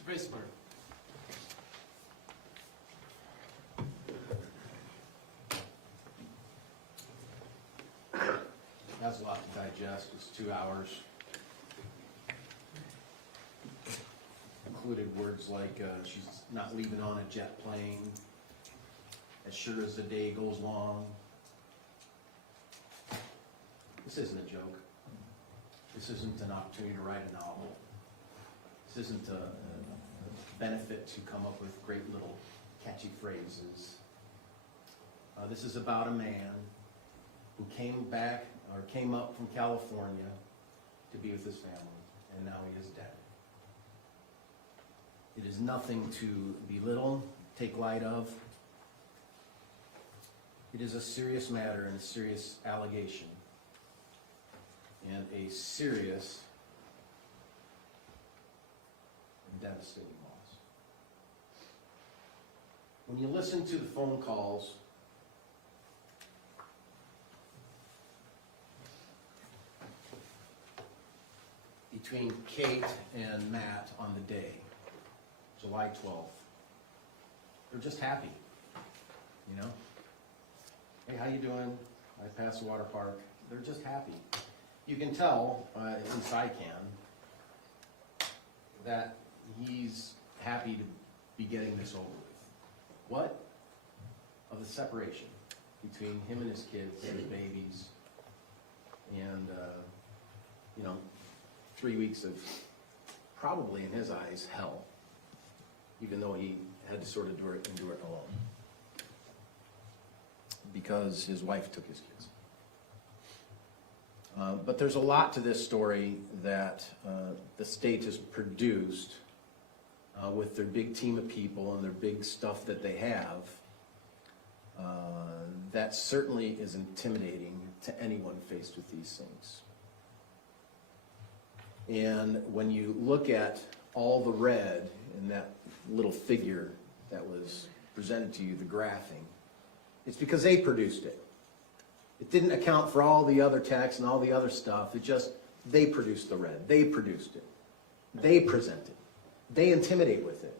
Mr. President. That's a lot to digest. It's 2 hours. Included words like she's not leaving on a jet plane, as sure as the day goes long. This isn't a joke. This isn't an opportunity to write a novel. This isn't a benefit to come up with great little catchy phrases. This is about a man who came up from California to be with his family, and now he is dead. It is nothing to belittle, take light of. It is a serious matter and a serious allegation, and a serious and devastating loss. When you listen to the phone calls between Kate and Matt on the day, July 12th, they're just happy, you know? Hey, how you doing? I passed the water park. They're just happy. You can tell, at least I can, that he's happy to be getting this over with. What? Of the separation between him and his kids, his babies, and, 3 weeks of probably, in his eyes, hell, even though he had to sort of endure it alone because his wife took his kids. But there's a lot to this story that the state has produced with their big team of people and their big stuff that they have. That certainly is intimidating to anyone faced with these things. And when you look at all the red in that little figure that was presented to you, the graphing, it's because they produced it. It didn't account for all the other text and all the other stuff. It just, they produced the red. They produced it. They present it. They intimidate with it.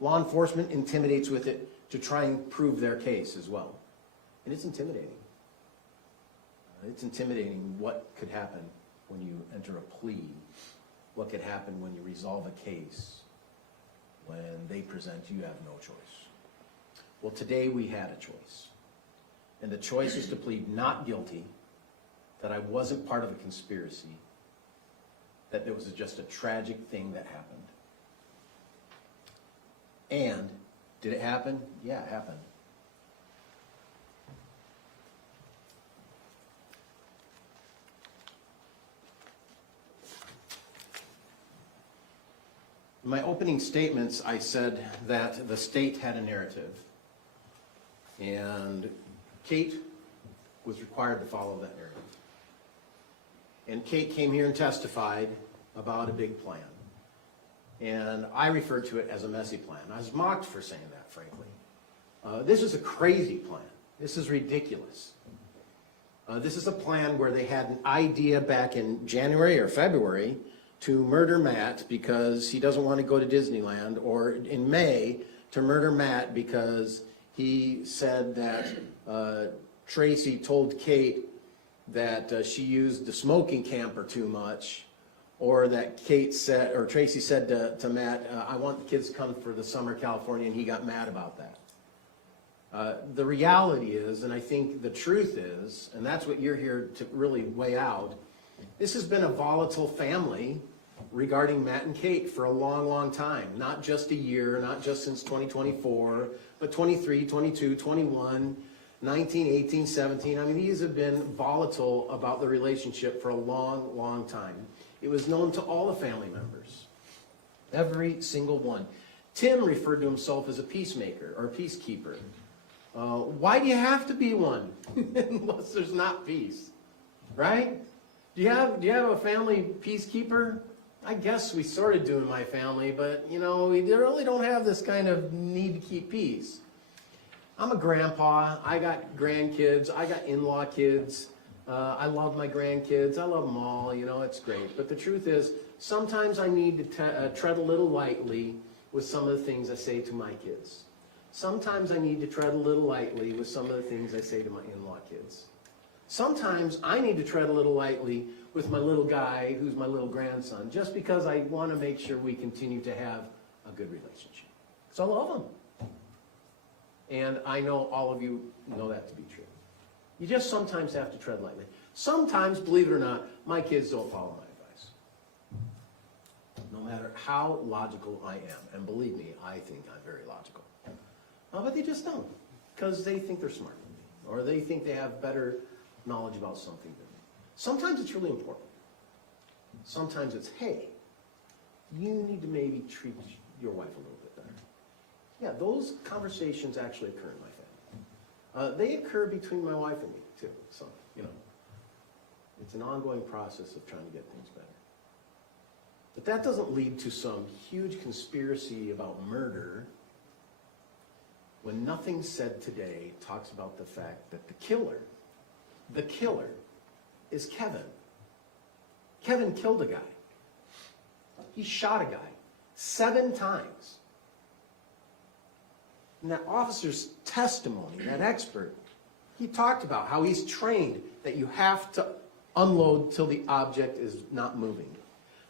Law enforcement intimidates with it to try and prove their case as well. And it's intimidating. It's intimidating what could happen when you enter a plea, what could happen when you resolve a case, when they present you have no choice. Well, today we had a choice. And the choice is to plead not guilty, that I wasn't part of a conspiracy, that it was just a tragic thing that happened. And did it happen? Yeah, it happened. In my opening statements, I said that the state had a narrative, and Kate was required to follow that narrative. And Kate came here and testified about a big plan. And I referred to it as a messy plan. I was mocked for saying that, frankly. This is a crazy plan. This is ridiculous. This is a plan where they had an idea back in January or February to murder Matt because he doesn't want to go to Disneyland, or in May to murder Matt because he said that Tracey told Kate that she used the smoking camper too much, or that Tracey said to Matt, I want the kids to come for the summer California, and he got mad about that. The reality is, and I think the truth is, and that's what you're here to really weigh out, this has been a volatile family regarding Matt and Kate for a long, long time. Not just a year, not just since 2024, but 23, 22, 21, 19, 18, 17. I mean, these have been volatile about the relationship for a long, long time. It was known to all the family members, every single one. Tim referred to himself as a peacemaker or a peacekeeper. Why do you have to be one unless there's not peace, right? Do you have a family peacekeeper? I guess we sort of do in my family, but we really don't have this kind of need to keep peace. I'm a grandpa. I got grandkids. I got in-law kids. I love my grandkids. I love them all. It's great. But the truth is, sometimes I need to tread a little lightly with some of the things I say to my kids. Sometimes I need to tread a little lightly with some of the things I say to my in-law kids. Sometimes I need to tread a little lightly with my little guy who's my little grandson, just because I want to make sure we continue to have a good relationship. Because I love him. And I know all of you know that to be true. You just sometimes have to tread lightly. Sometimes, believe it or not, my kids don't follow my advice. No matter how logical I am, and believe me, I think I'm very logical. But they just don't, because they think they're smarter than me, or they think they have better knowledge about something than me. Sometimes it's really important. Sometimes it's, hey, you need to maybe treat your wife a little bit better. Yeah, those conversations actually occur in my family. They occur between my wife and me, too. So, you know, it's an ongoing process of trying to get things better. But that doesn't lead to some huge conspiracy about murder when nothing said today talks about the fact that the killer is Kevin. Kevin killed a guy. He shot a guy 7 times. And that officer's testimony, that expert, he talked about how he's trained that you have to unload till the object is not moving.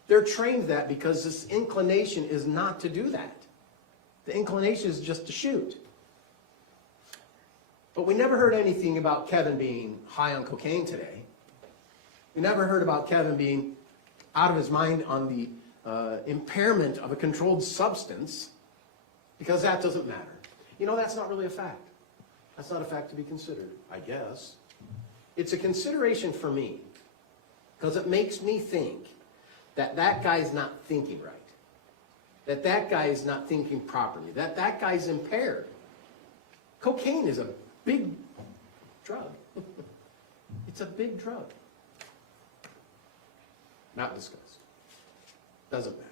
They're trained that because this inclination is not to do that. The inclination is just to shoot. But we never heard anything about Kevin being high on cocaine today. We never heard about Kevin being out of his mind on the impairment of a controlled substance, because that doesn't matter. You know, that's not really a fact. That's not a fact to be considered, I guess. It's a consideration for me, because it makes me think that that guy's not thinking right, that that guy is not thinking properly, that that guy's impaired. Cocaine is a big drug. It's a big drug. Not discussed. Doesn't matter.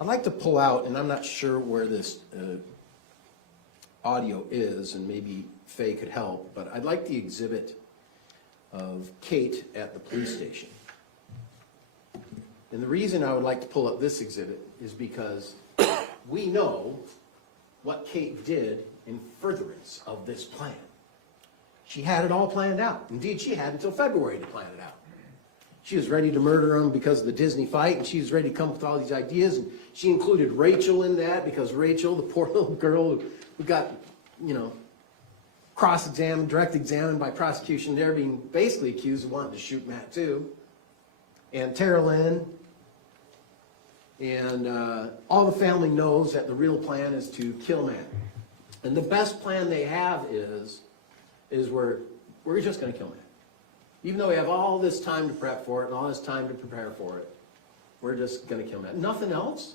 I'd like to pull out, and I'm not sure where this audio is, and maybe Faye could help, but I'd like the exhibit of Kate at the police station. And the reason I would like to pull up this exhibit is because we know what Kate did in furtherance of this plan. She had it all planned out. Indeed, she had until February to plan it out. She was ready to murder him because of the Disney fight, and she was ready to come up with all these ideas, and she included Rachel in that, because Rachel, the poor little girl who got, you know, cross-examined, direct examined by prosecution, they're being basically accused of wanting to shoot Matt too. And Tara Lynn, and all the family knows that the real plan is to kill Matt. And the best plan they have is we're just going to kill Matt. Even though we have all this time to prep for it and all this time to prepare for it, we're just going to kill Matt. Nothing else?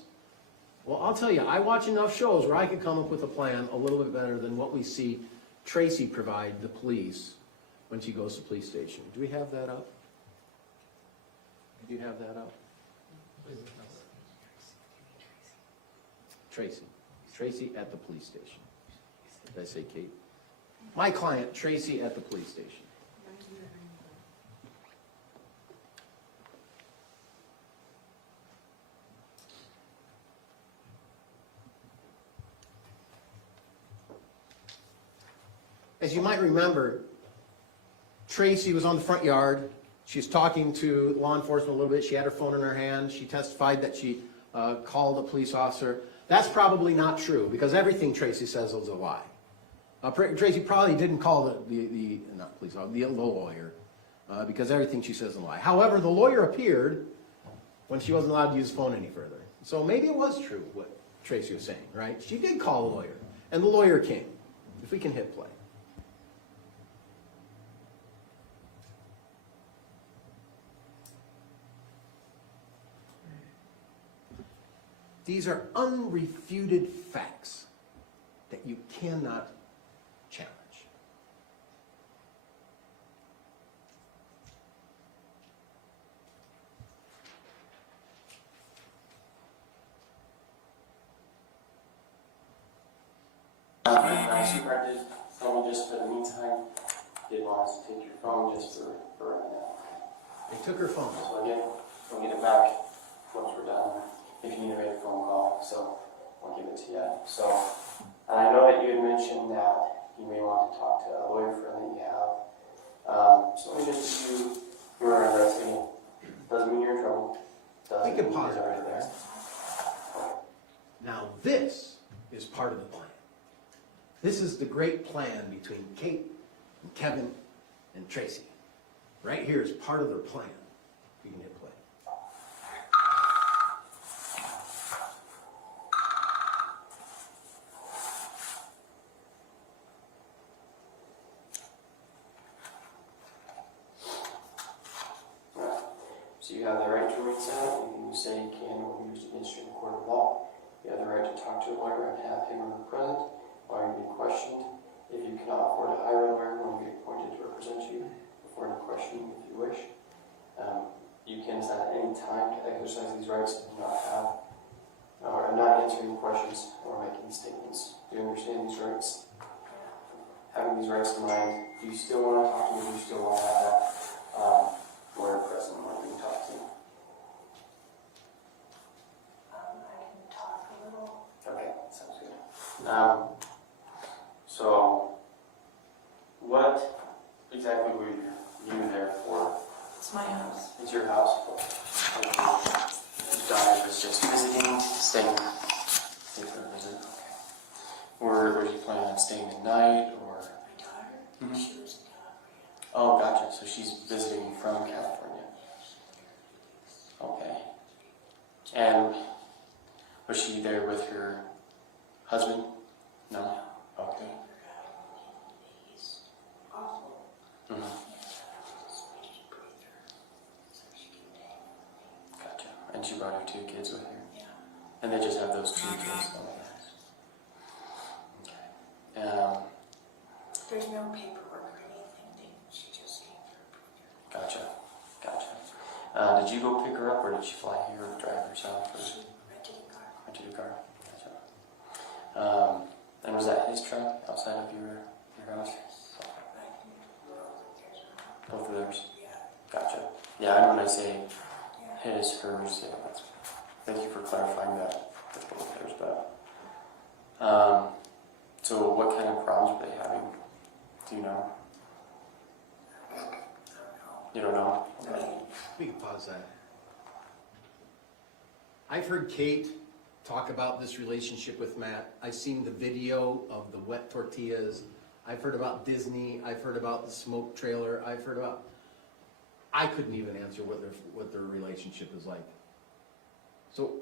Well, I'll tell you, I watch enough shows where I could come up with a plan a little bit better than what we see Tracey provide the police when she goes to the police station. Do we have that up? Do you have that up? Tracey at the police station. Did I say Kate? My client, Tracey at the police station. As you might remember, Tracey was on the front yard. She was talking to law enforcement a little bit. She had her phone in her hand. She testified that she called a police officer. That's probably not true, because everything Tracey says is a lie. Tracey probably didn't call the not police officer, the lawyer, because everything she says is a lie. However, the lawyer appeared when she wasn't allowed to use the phone any further. So maybe it was true what Tracey was saying, right? She did call a lawyer, and the lawyer came. If we can hit play. These are unrefuted facts that you cannot challenge. Supervisor, someone just for the meantime. didn't want us to take your phone just for right now. They took her phone. So we'll get it back once we're done. If you need to make a phone call, so I'll give it to you. So I know that you had mentioned that you may want to talk to a lawyer friend that you have. So let me just do your address again. Doesn't mean you're in trouble. We Doesn't can mean pause it you're right there. Now this is part of the plan. This is the great plan between Kate and Kevin and Tracey. Right here is part of their plan. You can hit play. So you have the right to remain silent. Anything you say can or will be used against you in a court of law. You have the right to talk to a lawyer and have him or her present while you're being questioned. If you cannot afford to hire a lawyer, one will be appointed to represent you before any questioning if you wish. You can decide at any time to exercise these rights and not have or not answering questions or making statements. Do you understand these rights? Having these rights in mind, do you still want to talk to me? Do you still want to have that lawyer present when you talk to you? I can talk a little. Okay, sounds good. So, what exactly were you there for? It's my house. It's your house? Donna was just visiting, staying for a visit? Okay. Were you planning on staying the night, or? My daughter, Mhm. she was in California. Oh, gotcha. So she's visiting from California. Okay. And was she there with her husband? No? Okay. He's awful. Mhm. And speech breather. So she came to hang with me. Gotcha. And she brought her 2 kids with her? Yeah. And they just have those 2 kids? Oh, nice. Okay. There's no paperwork or anything. She just came for a breather. Gotcha. Did you go pick her up, or did she fly here or drive herself? Or She rented a car. rented a car? Gotcha. And was that his truck outside of your house? Yes. I can there's one. Both of theirs? Yeah. Gotcha. Yeah, I know when I say Yeah. his, hers, yeah, that's, thank you for clarifying that. That's both theirs, but, so what kind of problems were they having? Do you know? I don't know. You don't know? I mean, We can pause that. I've heard Kate talk about this relationship with Matt. I've seen the video of the wet tortillas. I've heard about Disney. I've heard about the smoke trailer. I've heard about... I couldn't even answer what their relationship is like. So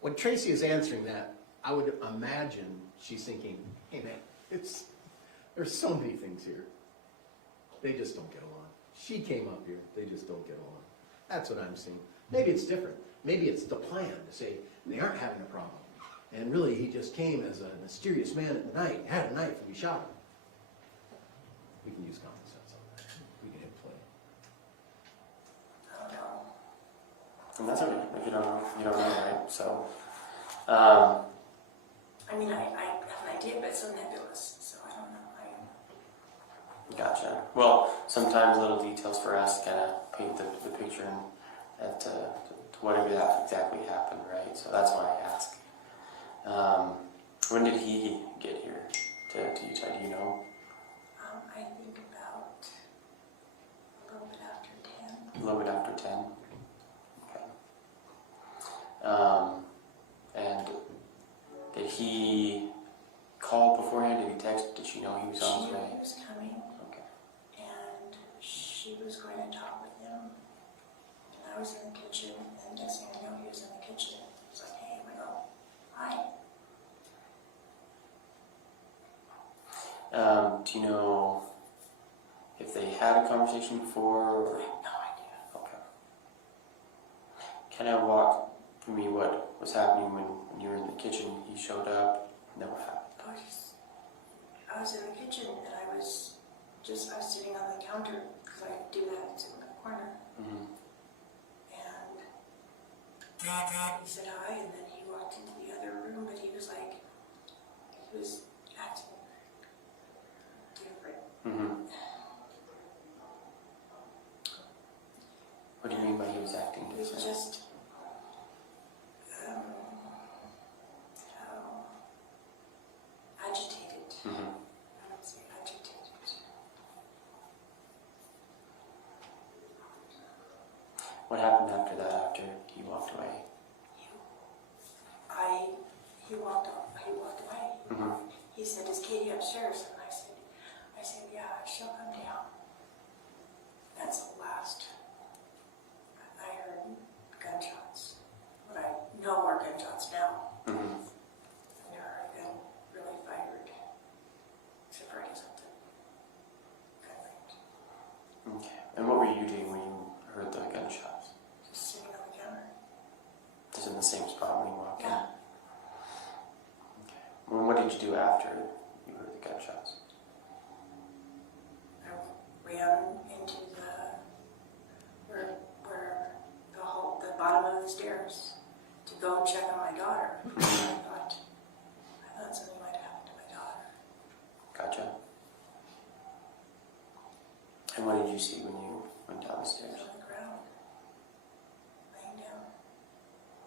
when Tracey is answering that, I would imagine she's thinking, hey man, there's so many things here. They just don't get along. She came up here, they just don't get along. That's what I'm seeing. Maybe it's different. Maybe it's the plan to say they aren't having a problem. And really he just came as a mysterious man at night, had a knife, and we shot him. We can use common sense on that. We can hit play. I don't know. And that's okay, if you don't know, right? So, I mean, I have an idea, but it's so nebulous, so I don't know. gotcha. Well, sometimes little details for us kind of paint the picture and to whatever that exactly happened, right? So that's why I ask. When did he get here to Utah? Do you know? I think about a little bit after 10. A little bit after 10. Okay. And did he call beforehand? Did he text? Did she know he was on his She knew way? he was coming, Okay. and she was going to talk with him. And I was in the kitchen, and next thing I know, he was in the kitchen. He was like, hey, I go, hi. Do you know if they had a conversation before? I Or? have no idea. Okay. Can I walk through me what was happening when you were in the kitchen? He showed up, and then what happened? I was in the kitchen, and I was sitting on the counter, because I do that, it's in the corner. Mm-hmm. And he said hi, and then he walked into the other room, but he was like, he was acting different. Mm-hmm. reacting He was different? just, how agitated. Mm-hmm. I would say agitated. What happened after that, after he walked away? He walked off. He walked away. Mm-hmm. He said, "Is Katie upstairs?" And I said, "Yeah, she'll come down." That's the last. I heard gunshots. But no more gunshots now. Mm-hmm. I never heard a gun really fired. Except for I guess something. Gun range. Okay. And what were you doing when you heard the gunshots? Just sitting on the counter. Just in the same spot when you walked in? Yeah. Okay. Well, what did you do after you heard the gunshots? I ran into the bottom of the stairs to go check on my daughter. I thought something might happen to my daughter. Gotcha. And what did you see when you went down the She was stairs? on the ground, laying down,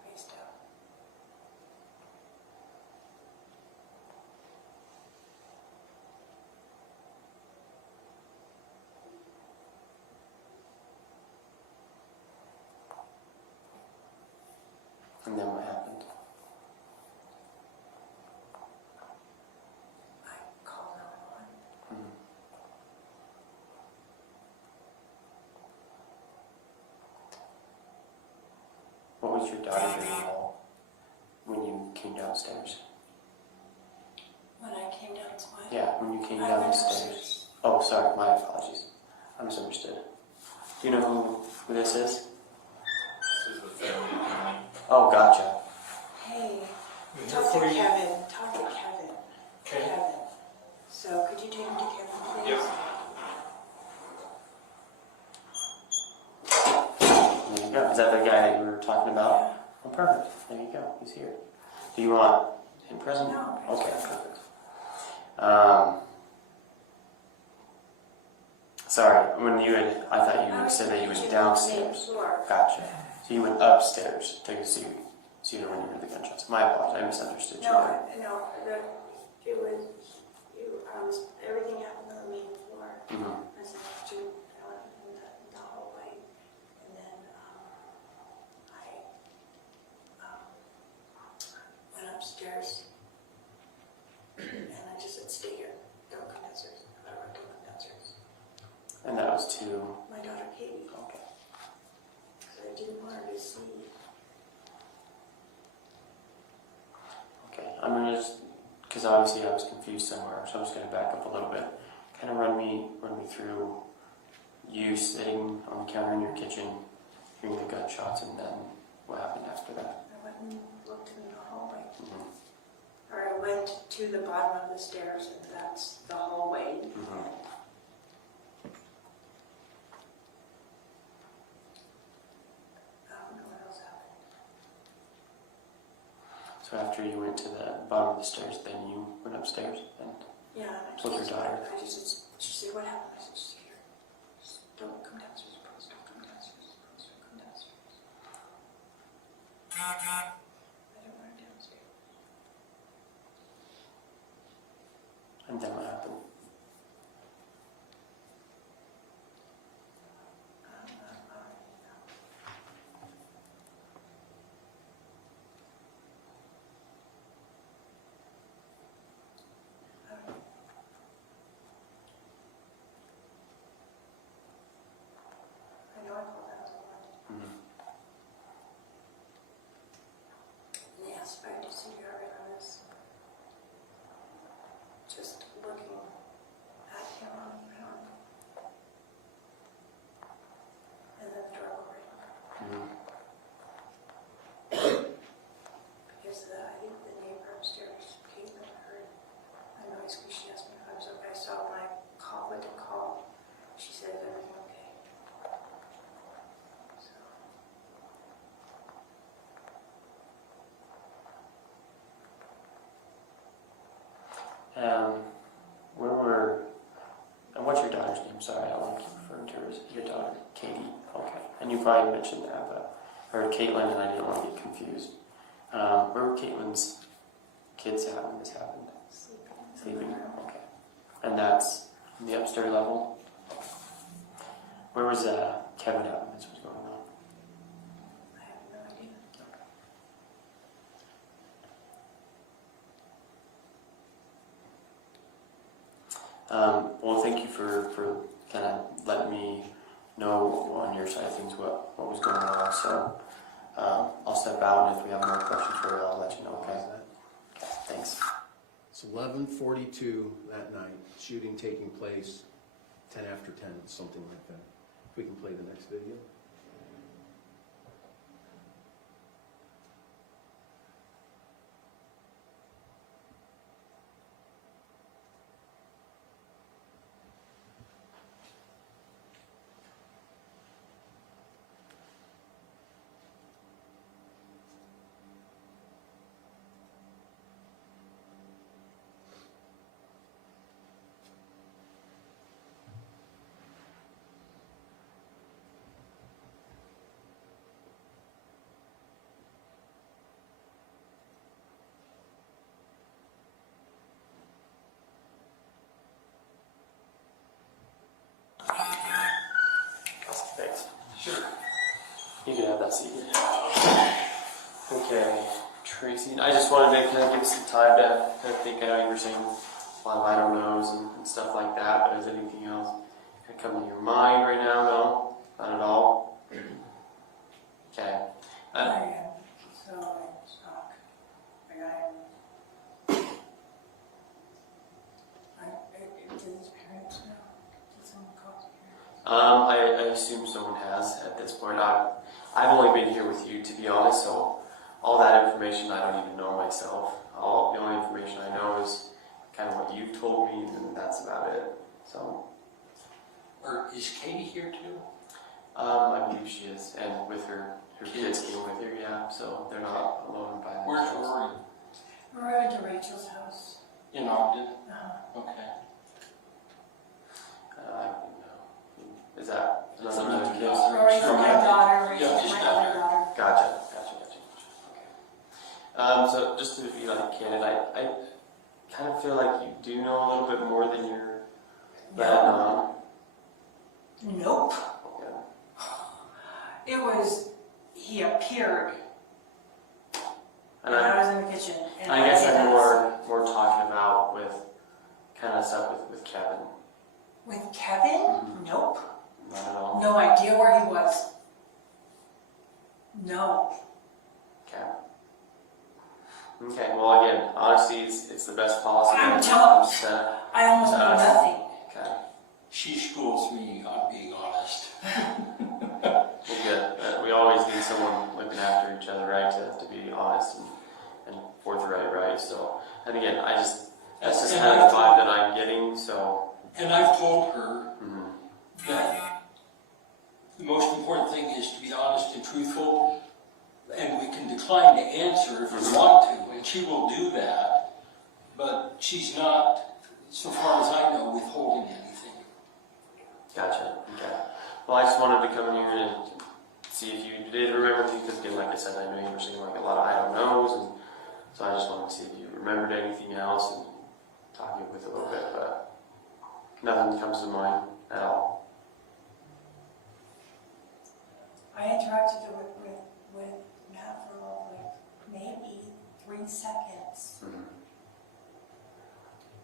face down. And then what happened? I called 911. Mm-hmm. What was your daughter doing at all when you came downstairs? When I came down, what? Yeah, when you came I down the went stairs. upstairs. Oh, sorry, my apologies. I misunderstood. Do you know who this is? This is the family. Oh, gotcha. Hey, We're here talk to for you. Kevin. Talk to Kevin. Okay. Kevin. So could you take him to Kevin, please? Yep. There you go. Is that the guy that you were talking about? Oh, perfect. There you go. He's here. Do you want him present? No. Okay, perfect. Sorry, when you had, I thought you had said that you went downstairs. Floor. Gotcha. So you went upstairs to see her when you heard the gunshots. My apologies. I misunderstood you there. Everything happened on the main floor. Mm-hmm. I was I went in the hallway, and then I went upstairs, and I just said, "Stay here, don't come downstairs." I don't come downstairs. And that was to. My daughter Katie, Okay. because I didn't want her to see. Okay. I'm gonna just, because obviously I was confused somewhere, so I'm just gonna back up a little bit. Kind of run me through you sitting on the counter in your kitchen, hearing the gunshots, and then what happened after that. I went and looked in the hallway. Mm-hmm. Or I went to the bottom of the stairs, and that's the hallway. Mm-hmm. I don't know what else happened. So after you went to the bottom of the stairs, then you went upstairs, and Yeah, and I With your daughter? she said, "What happened?" I said, "Just here. Just don't come downstairs, please don't come downstairs, please don't come downstairs." I don't want her downstairs. and then what happened? I know I called 911. Mm-hmm. And they asked if I had to see her, and I was just looking at him on the ground. And then the doorbell rang. Mm-hmm. Because I think the neighbor upstairs, Caitlin, heard a noise because she asked me if I was okay. So when I went to call, she said, "Is everything okay?" So, And what's your daughter's name? Sorry, I don't want to keep referring to her as your daughter, Katie. Okay. And you probably mentioned that, but heard Caitlin and I didn't want to get confused. Where were Caitlin's kids at when this happened? Sleeping. Okay. And that's in the upstairs level? Where was Kevin at when this was going on? I have no idea. Well, thank you for kind of letting me know on your side of things what was going on. So I'll step out, and if we have more questions for you, I'll let you know. Okay. Okay. Thanks. It's 11:42 that night, shooting taking place 10 after 10, something like that. If we can play the next video. Thanks. Sure. You can have that seat. Okay, Tracy, I just wanted to kind of give some time to kind of think. I know you were saying a lot of I don't knows and stuff like that, but is anything else kind of come to your mind right now? No? Not at all? Okay. I am so in shock. Did his parents know? Did someone call his parents? I assume someone has at this point. I've only been here with you, to be honest, so all that information I don't even know myself. The only information I know is kind of what you've told me, and that's about it. So, Or is Katie here too? I believe she is, and with her kids came with her, yeah, so they're not alone by Where's themselves. Rory? We're going to Rachel's house. In Ogden? Okay. I don't know. Is that That's another another kid? kid. Rory's Sure. my daughter, Rachel's Yeah, just my daughter. other daughter. Gotcha. Okay. So just to be like candid, I kind of feel like you do know a little bit more than you're letting on. Nope. Okay. It was, he appeared, And and I I was in the kitchen. And I guess did I'm that. more talking about with kind of stuff with Kevin. With Kevin? Nope. Not at all. No idea where he was. No. Okay. Okay. Well, again, honesty it's the best policy. I'm when it telling- comes to- I almost know nothing. Okay. She schools me on being honest. Well, good. We always need someone looking after each other, right? To be honest and forthright, right? So, and again, that's just And kind of the vibe I've- that I'm getting. So. And I've told her Mhm. that the most important thing is to be honest and truthful, and we can decline to answer if we want to, and she will do that, but she's not, so far as I know, withholding anything. Gotcha. Okay. Well, I just wanted to come in here and see if you did remember anything, because again, like I said, I know you were saying like a lot of I don't knows, and so I just wanted to see if you remembered anything else and talk you with a little bit, but nothing comes to mind at all. I interacted with Matt for like maybe 3 seconds. Mhm.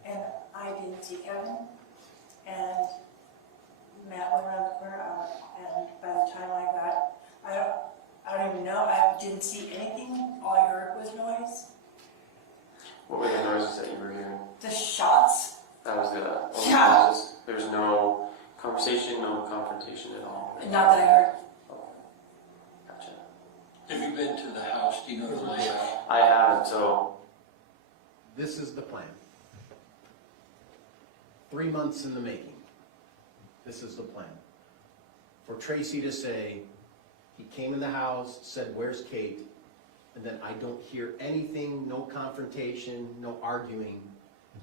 And I didn't see Kevin. And Matt went around the corner, and by the time I don't even know, I didn't see anything. All I heard was noise. What were the noises that you were hearing? The shots. That was the only Yeah. noises. There's no conversation, no confrontation at all. Not that I heard. Gotcha. Have you been to the house? Do you know the layout? I haven't, so This is the plan. 3 months in the making. This is the plan. For Tracy to say, he came in the house, said, "Where's Kate?" And then I don't hear anything, no confrontation, no arguing,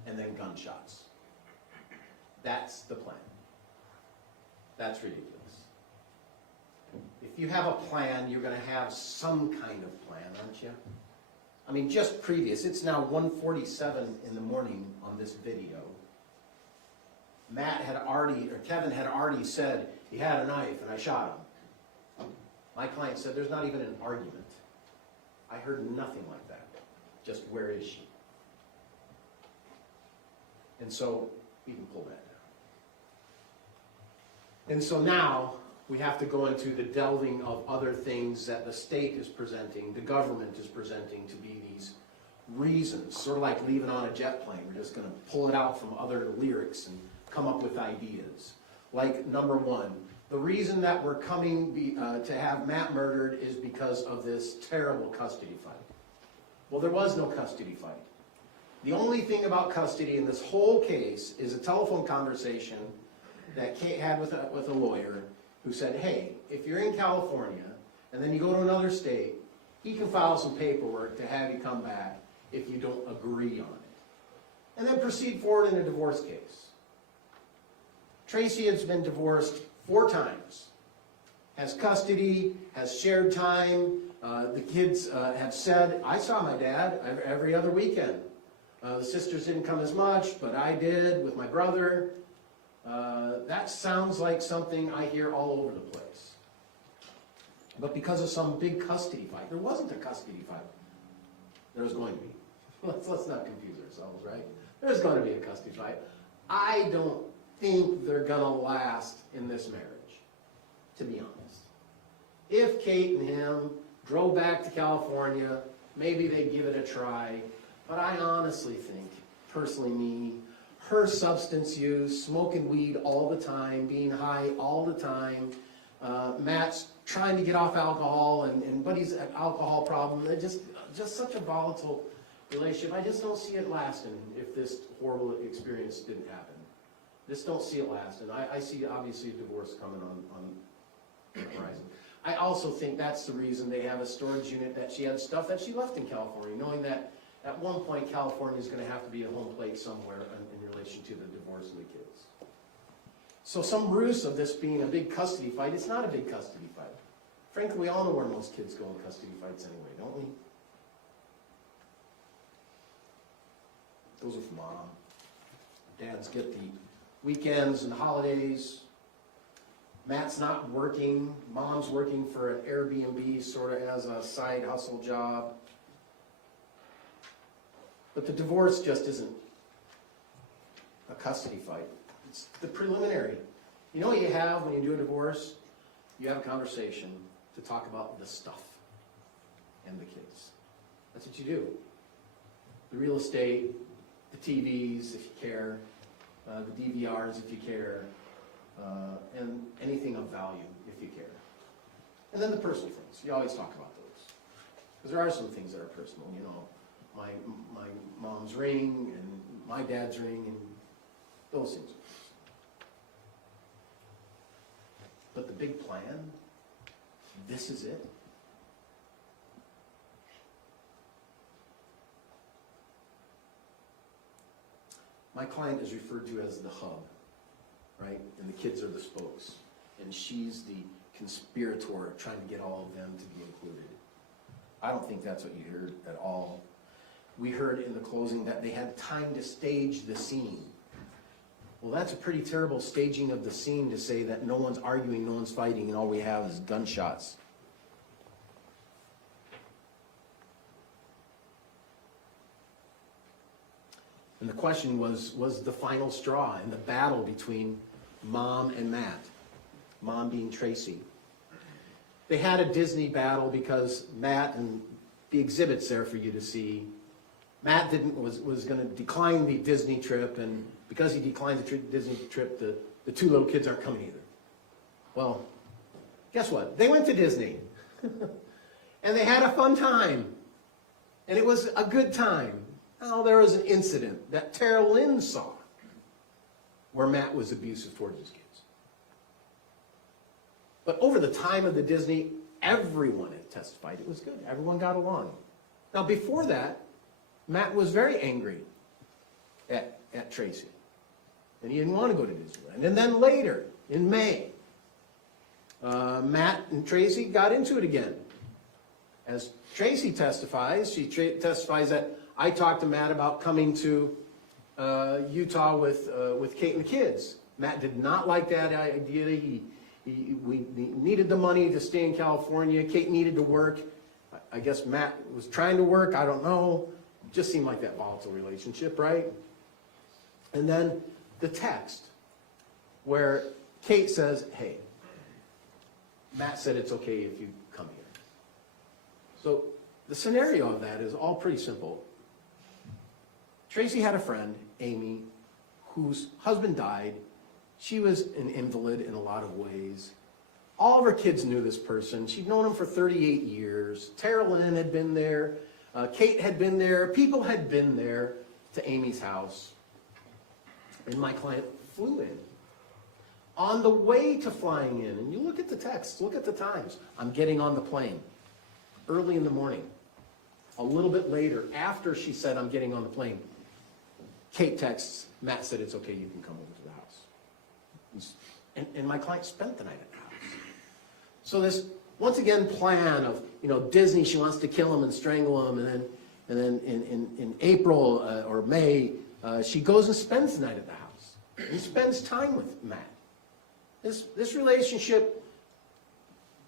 and then gunshots. That's the plan. That's ridiculous. If if you have a plan, you're gonna have some kind of plan, aren't you? I mean, just previous, it's now 1:47 in the morning on this video. Kevin had already said he had a knife and I shot him. My client said there's not even an argument. I heard nothing like that. Just where is she? And so we can pull that down. And so now we have to go into the delving of other things that the state is presenting, the government is presenting to be these reasons, sort of like leaving on a jet plane. We're just going to pull it out from other lyrics and come up with ideas. Like number one, the reason that we're coming to have Matt murdered is because of this terrible custody fight. Well, there was no custody fight. The only thing about custody in this whole case is a telephone conversation that Kate had with a lawyer who said, hey, if you're in California and then you go to another state, he can file some paperwork to have you come back if you don't agree on it. And then proceed forward in a divorce case. Tracey has been divorced 4 times, has custody, has shared time. The kids have said, I saw my dad every other weekend. The sisters didn't come as much, but I did with my brother. That sounds like something I hear all over the place. But because of some big custody fight, there wasn't a custody fight. There was going to be. Let's not confuse ourselves, right? There's going to be a custody fight. I don't think they're going to last in this marriage, to be honest. If Kate and him drove back to California, maybe they'd give it a try. But I honestly think, personally me, her substance use, smoking weed all the time, being high all the time, Matt's trying to get off alcohol, and Buddy's an alcohol problem. They're just such a volatile relationship. I just don't see it lasting if this horrible experience didn't happen. Just don't see it lasting. I see obviously a divorce coming on the horizon. I also think that's the reason they have a storage unit, that she had stuff that she left in California, knowing that at one point California is going to have to be a home plate somewhere in relation to the divorce of the kids. So some ruse of this being a big custody fight, it's not a big custody fight. Frankly, we all know where most kids go in custody fights anyway, don't we? Those are for mom. Dads get the weekends and holidays. Matt's not working. Mom's working for an Airbnb sort of as a side hustle job. But the divorce just isn't a custody fight. It's the preliminary. You know what you have when you do a divorce? You have a conversation to talk about the stuff and the kids. That's what you do. The real estate, the TVs if you care, the DVRs if you care, and anything of value if you care. And then the personal things. You always talk about those. Because there are some things that are personal, you know. My mom's ring and my dad's ring and those things. But the big plan, this is it. My client is referred to as the hub, right? And the kids are the spokes. And she's the conspirator trying to get all of them to be included. I don't think that's what you heard at all. We heard in the closing that they had time to stage the scene. Well, that's a pretty terrible staging of the scene to say that no one's arguing, no one's fighting, and all we have is gunshots. And the question was the final straw in the battle between Mom and Matt. Mom being Tracey. They had a Disney battle because Matt, and the exhibit's there for you to see, Matt was going to decline the Disney trip, and because he declined the Disney trip, the 2 little kids aren't coming either. Well, guess what? They went to Disney. And they had a fun time. And it was a good time. Now, there was an incident that Tara Lynn saw where Matt was abusive towards his kids. But over the time of the Disney, everyone had testified it was good. Everyone got along. Now, before that, Matt was very angry at Tracey. And he didn't want to go to Disneyland. And then later, in May, Matt and Tracey got into it again. As Tracey testifies, she testifies that I talked to Matt about coming to Utah with Kate and the kids. Matt did not like that idea. We needed the money to stay in California. Kate needed to work. I guess Matt was trying to work. I don't know. Just seemed like that volatile relationship, right? And then the text where Kate says, hey, Matt said it's okay if you come here. So the scenario of that is all pretty simple. Tracey had a friend, Amy, whose husband died. She was an invalid in a lot of ways. All of her kids knew this person. She'd known him for 38 years. Tara Lynn had been there. Kate had been there. People had been there to Amy's house. And my client flew in. On the way to flying in, and you look at the text, look at the times. I'm getting on the plane early in the morning. A little bit later, after she said I'm getting on the plane, Kate texts, Matt said it's okay, you can come over to the house. And my client spent the night at the house. So this, once again, plan of, Disney, she wants to kill him and strangle him, and then in April or May, she goes and spends the night at the house. And spends time with Matt. This relationship,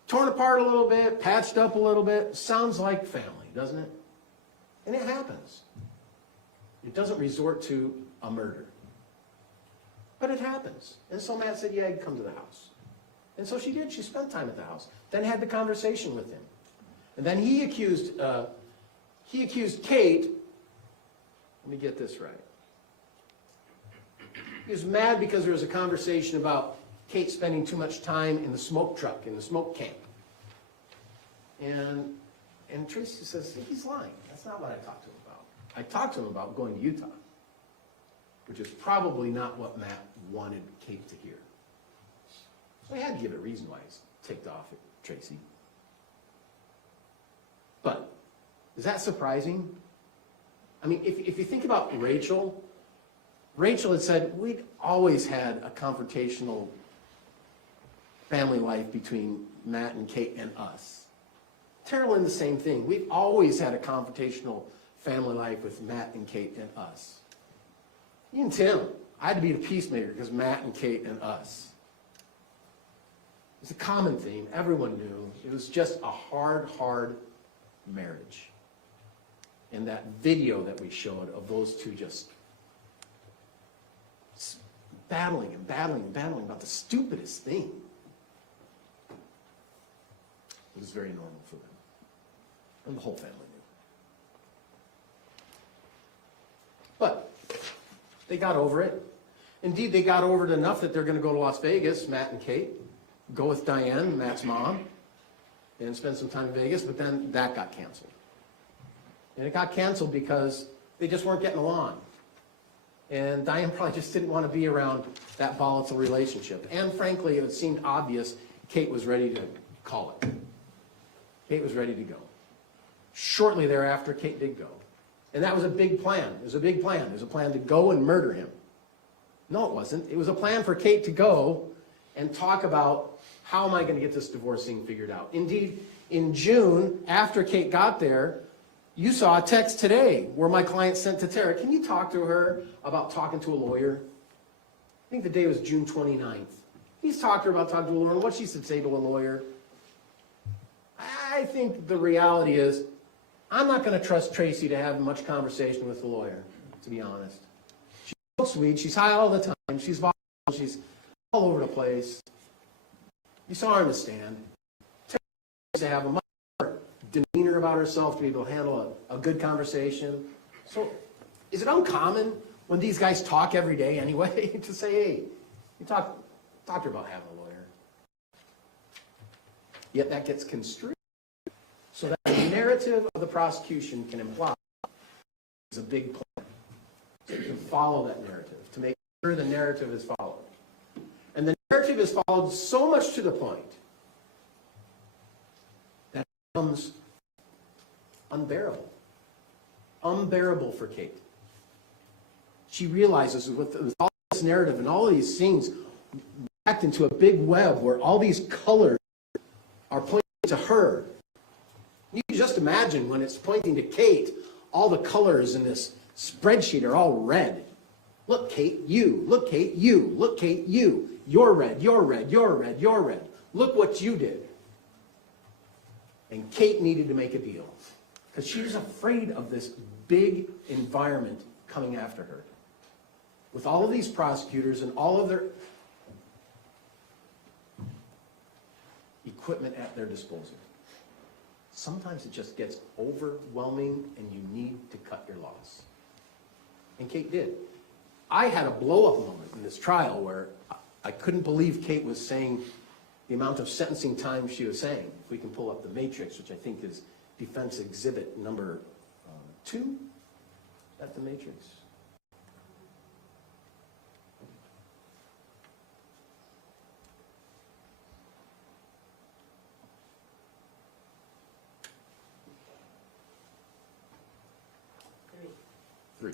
torn apart a little bit, patched up a little bit, sounds like family, doesn't it? And it happens. It doesn't resort to a murder. But it happens. And so Matt said, yeah, come to the house. And so she did. She spent time at the house. Then had the conversation with him. And then he accused Kate, let me get this right. He was mad because there was a conversation about Kate spending too much time in the smoke truck, in the smoke camp. And Tracey says, he's lying. That's not what I talked to him about. I talked to him about going to Utah, which is probably not what Matt wanted Kate to hear. So I had to give a reason why he's ticked off at Tracey. But is that surprising? I mean, if you think about Rachel had said, we'd always had a confrontational family life between Matt and Kate and us. Tara Lynn, the same thing. We've always had a confrontational family life with Matt and Kate and us. Even Tim, I had to be the peacemaker because Matt and Kate and us. It's a common theme. Everyone knew. It was just a hard marriage. And that video that we showed of those two just battling about the stupidest thing. It was very normal for them. And the whole family knew. But they got over it. Indeed, they got over it enough that they're going to go to Las Vegas, Matt and Kate, go with Diane, Matt's mom, and spend some time in Vegas, but then that got canceled. And it got canceled because they just weren't getting along. And Diane probably just didn't want to be around that volatile relationship. And frankly, it seemed obvious Kate was ready to call it. Kate was ready to go. Shortly thereafter, Kate did go. And that was a big plan. It was a big plan. It was a plan to go and murder him. No, it wasn't. It was a plan for Kate to go and talk about, how am I going to get this divorce thing figured out? Indeed, in June, after Kate got there, you saw a text today where my client sent to Tara, can you talk to her about talking to a lawyer? I think the day was June 29th. He's talked to her about talking to a lawyer and what she should say to a lawyer. I think the reality is, I'm not going to trust Tracey to have much conversation with the lawyer, to be honest. She's so sweet, she's high all the time, she's volatile, she's all over the place. You saw her in the stand. Tara used to have a much more demeanor about herself to be able to handle a good conversation. So is it uncommon when these guys talk every day anyway to say, hey, you talk to her about having a lawyer? Yet that gets construed so that the narrative of the prosecution can imply is a big plan. So you can follow that narrative to make sure the narrative is followed. And the narrative is followed so much to the point that it becomes unbearable. Unbearable for Kate. She realizes with all this narrative and all these scenes backed into a big web where all these colors are pointing to her. You can just imagine when it's pointing to Kate, all the colors in this spreadsheet are all red. Look, Kate, you. Look, Kate, you. Look, Kate, you. You're red, you're red, you're red, you're red. Look what you did. And Kate needed to make a deal because she was afraid of this big environment coming after her. With all of these prosecutors and all of their equipment at their disposal. Sometimes it just gets overwhelming and you need to cut your loss. And Kate did. I had a blow-up moment in this trial where I couldn't believe Kate was saying the amount of sentencing time she was saying. If we can pull up the matrix, which I think is defense exhibit number 2 at the matrix. Three.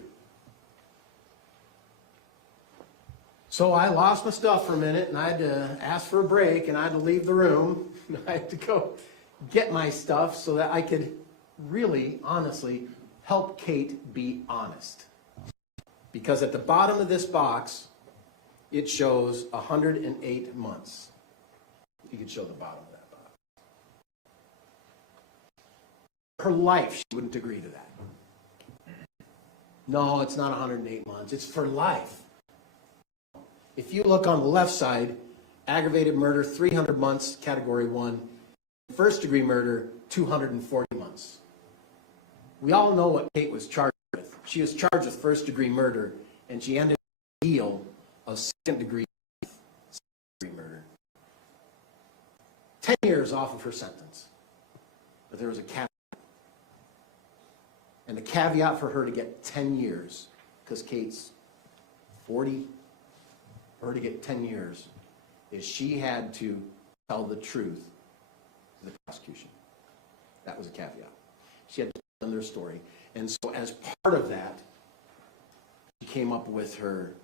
So I lost my stuff for a minute, and I had to ask for a break, and I had to leave the room. I had to go get my stuff so that I could really, honestly, help Kate be honest. Because at the bottom of this box, it shows 108 months. You could show the bottom of that box. Her life, she wouldn't agree to that. No, it's not 108 months. It's for life. If you look on the left side, aggravated murder, 300 months, category 1. First degree murder, 240 months. We all know what Kate was charged with. She was charged with first degree murder, and she ended a deal of second degree murder. 10 years off of her sentence. But there was a caveat. And the caveat for her to get 10 years, because Kate's 40, for her to get 10 years, is she had to tell the truth to the prosecution. That was a caveat. She had to tell them their story. And so as part of that, she came up with her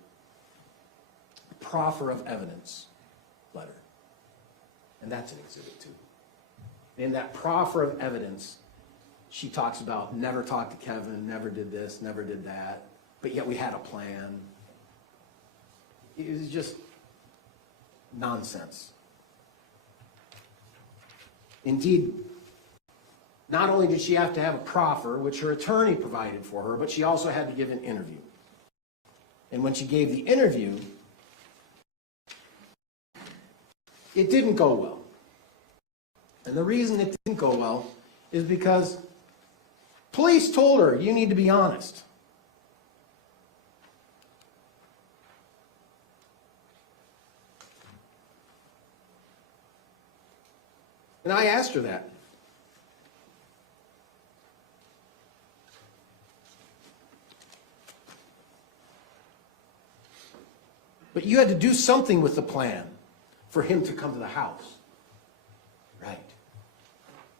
proffer of evidence letter. And that's an exhibit too. In that proffer of evidence, she talks about never talked to Kevin, never did this, never did that, but yet we had a plan. It was just nonsense. Indeed, not only did she have to have a proffer, which her attorney provided for her, but she also had to give an interview. And when she gave the interview, it didn't go well. And the reason it didn't go well is because police told her, you need to be honest. And I asked her that. But you had to do something with the plan for him to come to the house. Right.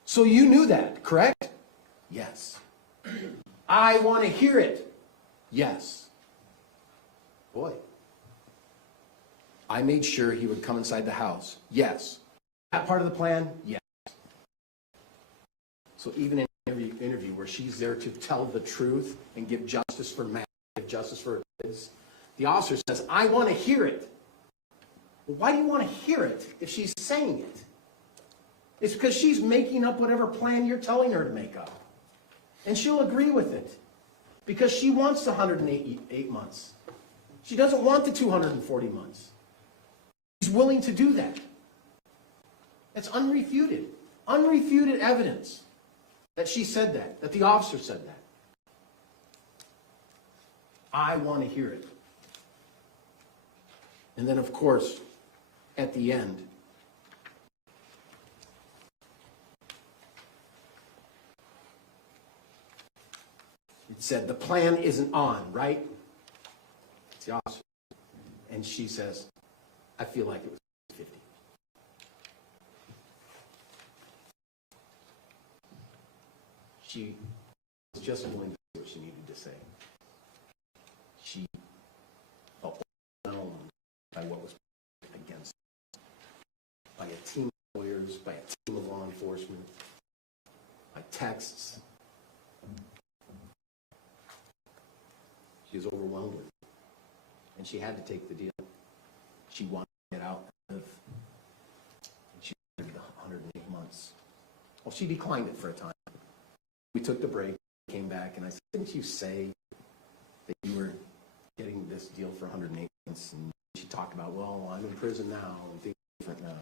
So you knew that, correct? Yes. I want to hear it. Yes. Boy. I made sure he would come inside the house. Yes. That part of the plan? Yes. So even in an interview where she's there to tell the truth and give justice for Matt, give justice for her kids, the officer says, I want to hear it. Well, why do you want to hear it if she's saying it? It's because she's making up whatever plan you're telling her to make up. And she'll agree with it. Because she wants the 108 months. She doesn't want the 240 months. She's willing to do that. It's unrefuted. Unrefuted evidence that she said that the officer said that. I want to hear it. And then, of course, at the end, it said, the plan isn't on, right? It's the officer. And she says, I feel like it was 50. She was just willing to say what she needed to say. She felt overwhelmed by what was against her, by a team lawyers, by a team of law enforcement, by texts. She was overwhelmed with it, and she had to take the deal. She wanted to get out and live, and she wanted 108 months. Well, she declined it for a time. We took the break, came back, and I said, didn't you say that you were getting this deal for 108 months? And she talked about, well, I'm in prison now, and things are different now.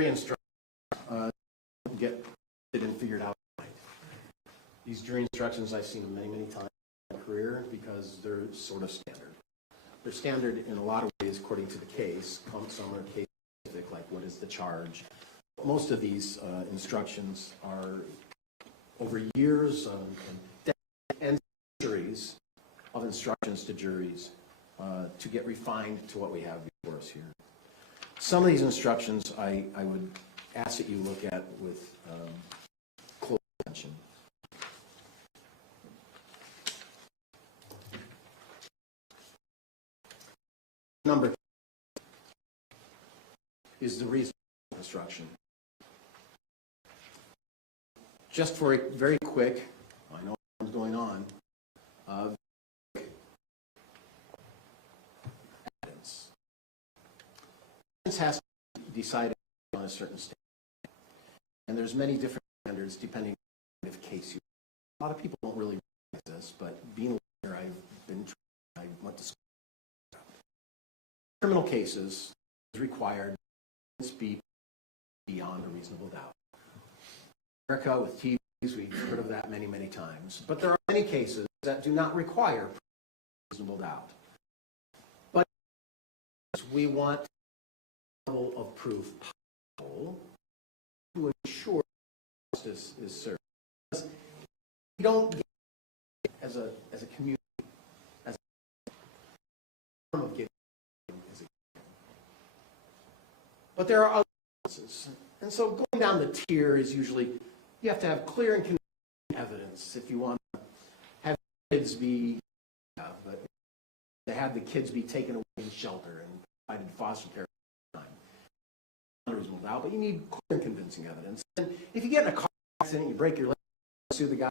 Instructions get it and figured out. These jury instructions, I've seen them many, many times in my career because they're sort of standard. They're standard in a lot of ways according to the case. Some are case specific, like what is the charge. Most of these instructions are over years and centuries of instructions to juries to get refined to what we have before us here. Some of these instructions I would ask that you look at with close attention. Number 2 is the reasonable instruction. Just for a very quick, I know what's going on, evidence. Evidence has to be decided on a certain standard. And there's many different standards depending on the case you. A lot of people don't really realize this, but being a lawyer, I went to school. Criminal cases is required to be beyond a reasonable doubt. America with TVs, we've heard of that many, many times. But there are many cases that do not require reasonable doubt. But we want a level of proof possible to ensure justice is served. Because we don't get it as a community, as a form of giving. But there are other cases. And so going down the tier is usually, you have to have clear and convincing evidence if you want to have kids be, but to have the kids be taken away in shelter and provided foster care at the time. Unreasonable doubt, but you need clear and convincing evidence. And if you get in a car accident, you break your leg, sue the guy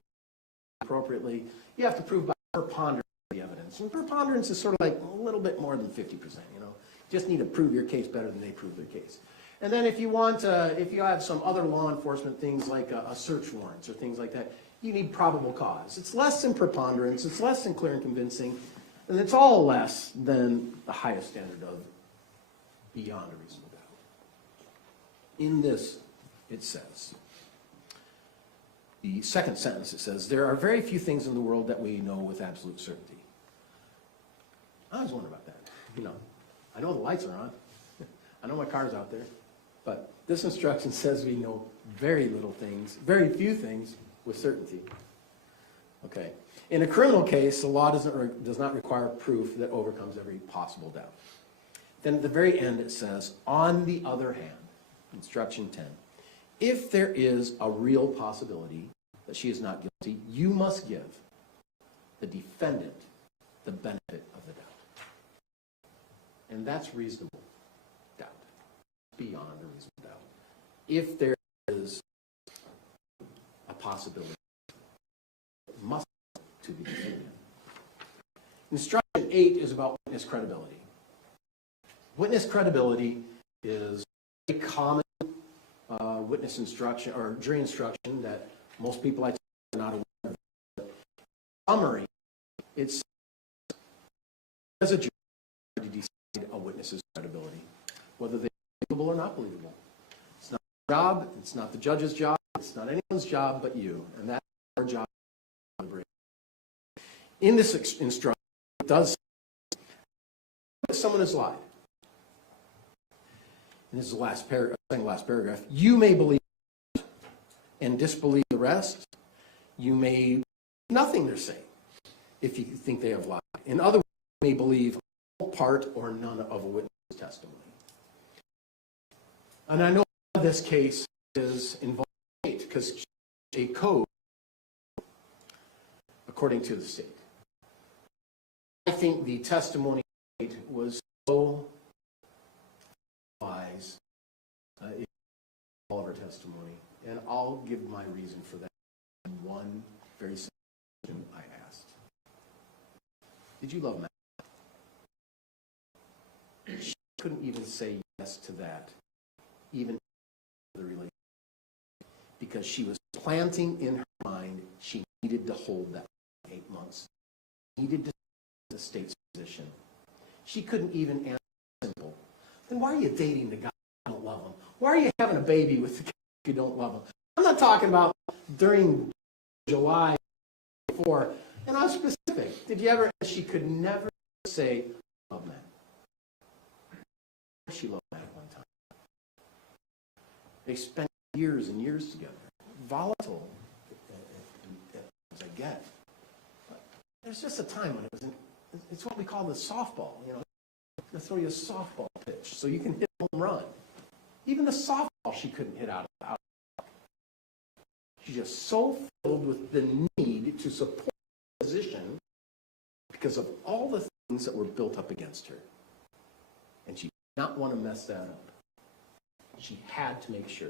appropriately, you have to prove by preponderance of the evidence. And preponderance is sort of like a little bit more than 50%, you know. You just need to prove your case better than they prove their case. And then if you want, if you have some other law enforcement things like a search warrants or things like that, you need probable cause. It's less than preponderance, it's less than clear and convincing, and it's all less than the highest standard of beyond a reasonable doubt. In this, it says, the second sentence, it says, there are very few things in the world that we know with absolute certainty. I always wonder about that. You know, I know the lights are on. I know my car's out there. But this instruction says we know very little things, very few things with certainty. Okay. In a criminal case, the law does not require proof that overcomes every possible doubt. Then at the very end it says, on the other hand, instruction 10, if there is a real possibility that she is not guilty, you must give the defendant the benefit of the doubt. And that's reasonable doubt, beyond a reasonable doubt. If there is a possibility, it must to the defendant. Instruction 8 is about witness credibility. Witness credibility is a common witness instruction or jury instruction that most people I talk to are not aware of. In summary, it's as a jury to decide a witness's credibility, whether they're believable or not believable. It's not your job, it's not the judge's job, it's not anyone's job but you, and that's our job. In this instruction, it does say that someone has lied. And this is the last paragraph. You may believe and disbelieve the rest. You may nothing they're saying if you think they have lied. In other words, you may believe all part or none of a witness' testimony. And I know this case is involved because a code, according to the state. I think the testimony was so wise, all of her testimony, and I'll give my reason for that in one very simple question I asked. Did you love Matt? She couldn't even say yes to that, even in the relationship, because she was planting in her mind she needed to hold that 8 months, needed to the state's position. She couldn't even answer simple. Then why are you dating the guy you don't love him? Why are you having a baby with the guy you don't love him? I'm not talking about during July 4, and I'm specific. Did you ever? She could never say, love Matt. She loved Matt at one time. They spent years and years together. Volatile, as I get. But there's just a time when it was, it's what we call the softball, you know. They'll throw you a softball pitch so you can hit a home run. Even the softball she couldn't hit out. She's just so filled with the need to support the position because of all the things that were built up against her. And she did not want to mess that up. She had to make sure.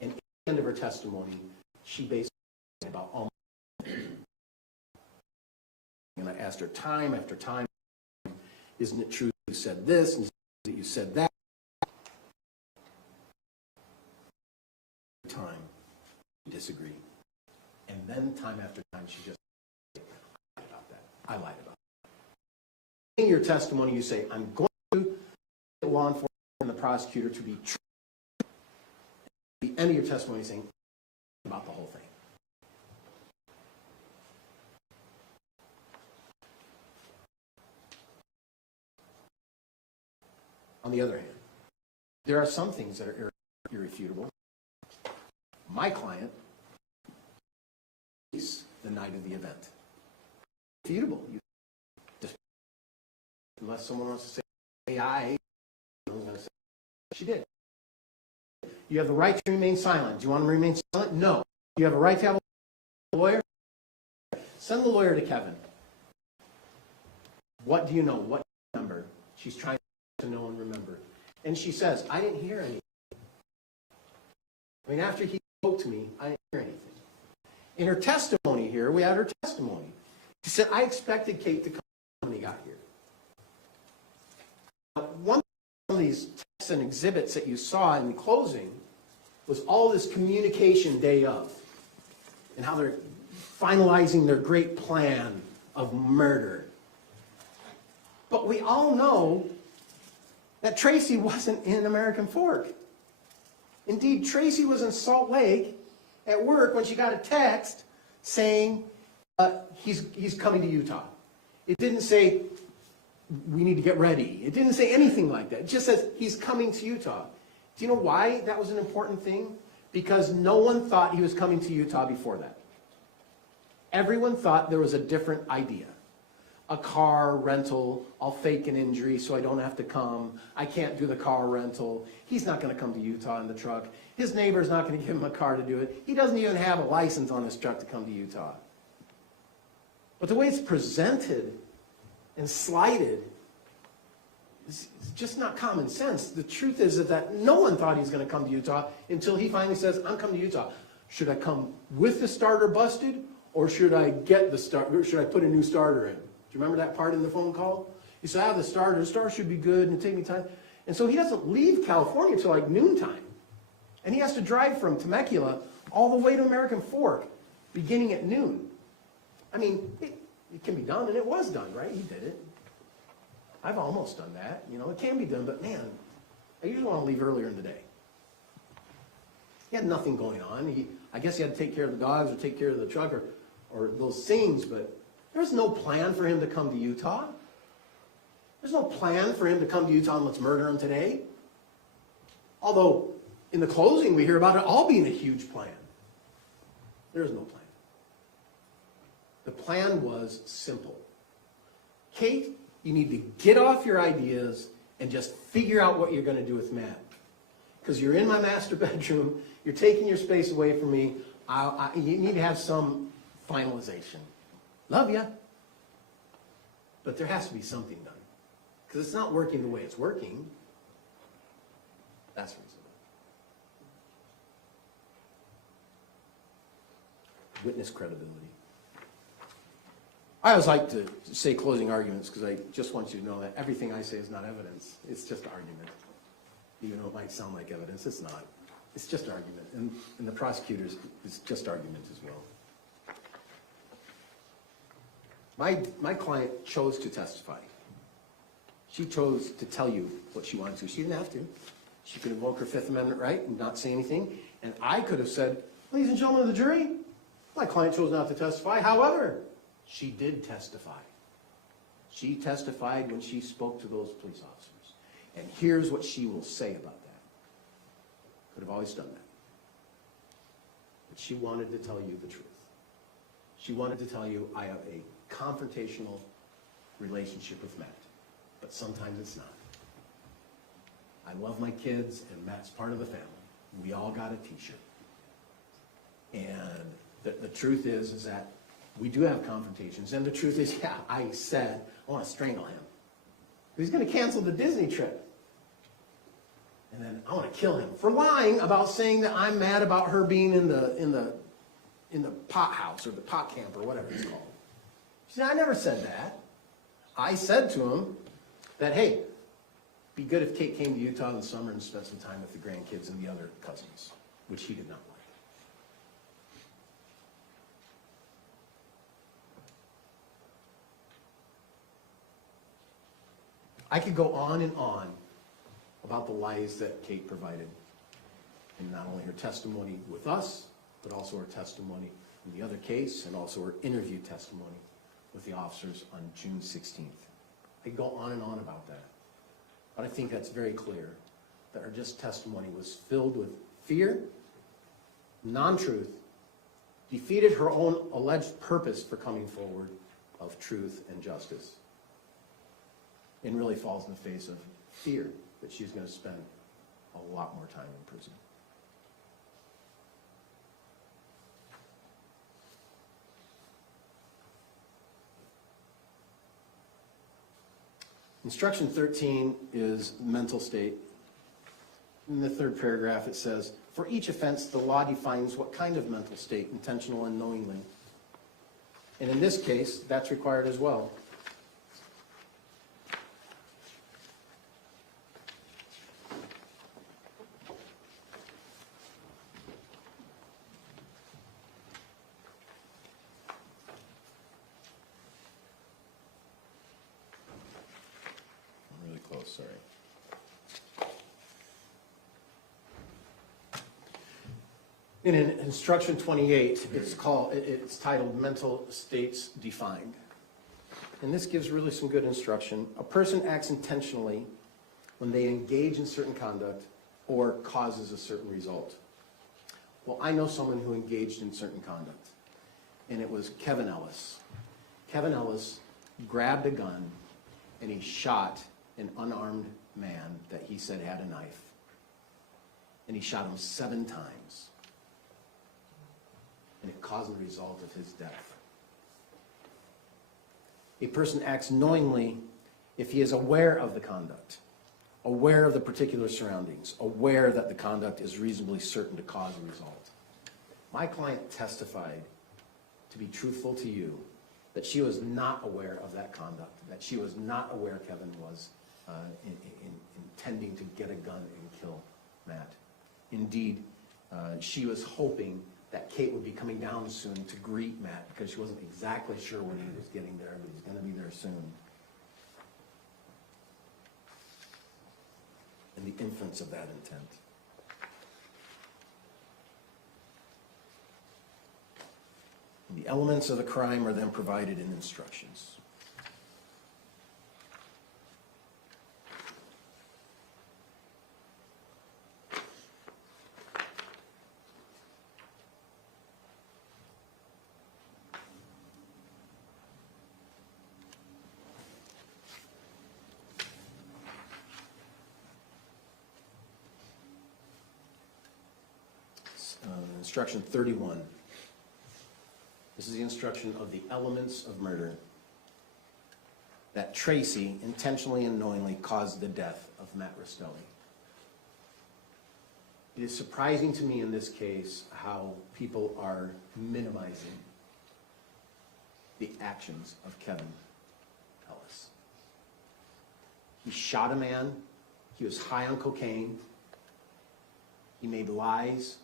And at the end of her testimony, she basically said about almost and I asked her time after time, isn't it true you said this and that you said that? Time, she disagreed. And then time after time, she just lied about that. I lied about it. In your testimony, you say, I'm going to get law enforcement and the prosecutor to be true. At the end of your testimony, saying about the whole thing. On the other hand, there are some things that are irrefutable. My client is the night of the event. Irrefutable. Unless someone wants to say AI, she did. You have the right to remain silent. Do you want to remain silent? No. You have a right to have a lawyer? Send the lawyer to Kevin. What do you know? What do you remember? She's trying to know and remember. And she says, I didn't hear anything. I mean, after he spoke to me, I didn't hear anything. In her testimony here, we had her testimony. She said, I expected Kate to come when he got here. One of these texts and exhibits that you saw in the closing was all this communication day of, and how they're finalizing their great plan of murder. But we all know that Tracey wasn't in American Fork. Indeed, Tracey was in Salt Lake at work when she got a text saying he's coming to Utah. It didn't say we need to get ready. It didn't say anything like that. It just says he's coming to Utah. Do you know why that was an important thing? Because no one thought he was coming to Utah before that. Everyone thought there was a different idea. A car rental, I'll fake an injury so I don't have to come. I can't do the car rental. He's not going to come to Utah in the truck. His neighbor's not going to give him a car to do it. He doesn't even have a license on his truck to come to Utah. But the way it's presented and slighted is just not common sense. The truth is that no one thought he was going to come to Utah until he finally says, I'm coming to Utah. Should I come with the starter busted, or should I get the starter? Should I put a new starter in? Do you remember that part in the phone call? He said, I have the starter should be good, and it'll take me time. And so he doesn't leave California until like noontime. And he has to drive from Temecula all the way to American Fork, beginning at noon. I mean, it can be done, and it was done, right? He did it. I've almost done that. You know, it can be done, but man, I usually want to leave earlier in the day. He had nothing going on. I guess he had to take care of the dogs or take care of the truck or those things, but there was no plan for him to come to Utah. There's no plan for him to come to Utah and let's murder him today. Although, in the closing, we hear about it all being a huge plan. There is no plan. The plan was simple. Kate, you need to get off your ideas and just figure out what you're going to do with Matt. because you're in my master bedroom, you're taking your space away from me, you need to have some finalization. Love ya. But there has to be something done. Because it's not working the way it's working. That's reasonable. Witness credibility. I always like to say closing arguments because I just want you to know that everything I say is not evidence. It's just argument. Even though it might sound like evidence, it's not. It's just argument. And the prosecutors, it's just argument as well. My client chose to testify. She chose to tell you what she wanted to. She didn't have to. She could invoke her Fifth Amendment right and not say anything. And I could have said, ladies and gentlemen of the jury, my client chose not to testify. However, she did testify. She testified when she spoke to those police officers. And here's what she will say about that. Could have always done that. But she wanted to tell you the truth. She wanted to tell you, I have a confrontational relationship with Matt. But sometimes it's not. I love my kids, and Matt's part of the family. We all got a t-shirt. And the truth is that we do have confrontations. And the truth is, yeah, I said, I want to strangle him. He's going to cancel the Disney trip. And then I want to kill him for lying about saying that I'm mad about her being in the pot house or the pot camp or whatever it's called. She said, I never said that. I said to him that, hey, be good if Kate came to Utah in the summer and spent some time with the grandkids and the other cousins, which he did not like. I could go on and on about the lies that Kate provided in not only her testimony with us, but also her testimony in the other case, and also her interview testimony with the officers on June 16th. I could go on and on about that. But I think that's very clear, that her just testimony was filled with fear, non-truth, defeated her own alleged purpose for coming forward of truth and justice, and really falls in the face of fear that she's going to spend a lot more time in prison. Instruction 13 is mental state. In the third paragraph it says, for each offense the law defines what kind of mental state, intentional and knowingly. And in this case, that's required as well. Sorry. In instruction 28, it's titled Mental States Defined. And this gives really some good instruction. A person acts intentionally when they engage in certain conduct or causes a certain result. Well, I know someone who engaged in certain conduct, and it was Kevin Ellis. Kevin Ellis grabbed a gun and he shot an unarmed man that he said had a knife. And he shot him 7 times. And it caused the result of his death. A person acts knowingly if he is aware of the conduct, aware of the particular surroundings, aware that the conduct is reasonably certain to cause a result. My client testified, to be truthful to you, that she was not aware of that conduct, that she was not aware Kevin was intending to get a gun and kill Matt. Indeed, she was hoping that Kate would be coming down soon to greet Matt because she wasn't exactly sure when he was getting there, but he's going to be there soon. And the inference of that intent. And the elements of the crime are then provided in instructions. Instruction 31. This is the instruction of the elements of murder. That Tracey intentionally and knowingly caused the death of Matt Restelli. It is surprising to me in this case how people are minimizing the actions of Kevin Ellis. He shot a man. He was high on cocaine. He made lies.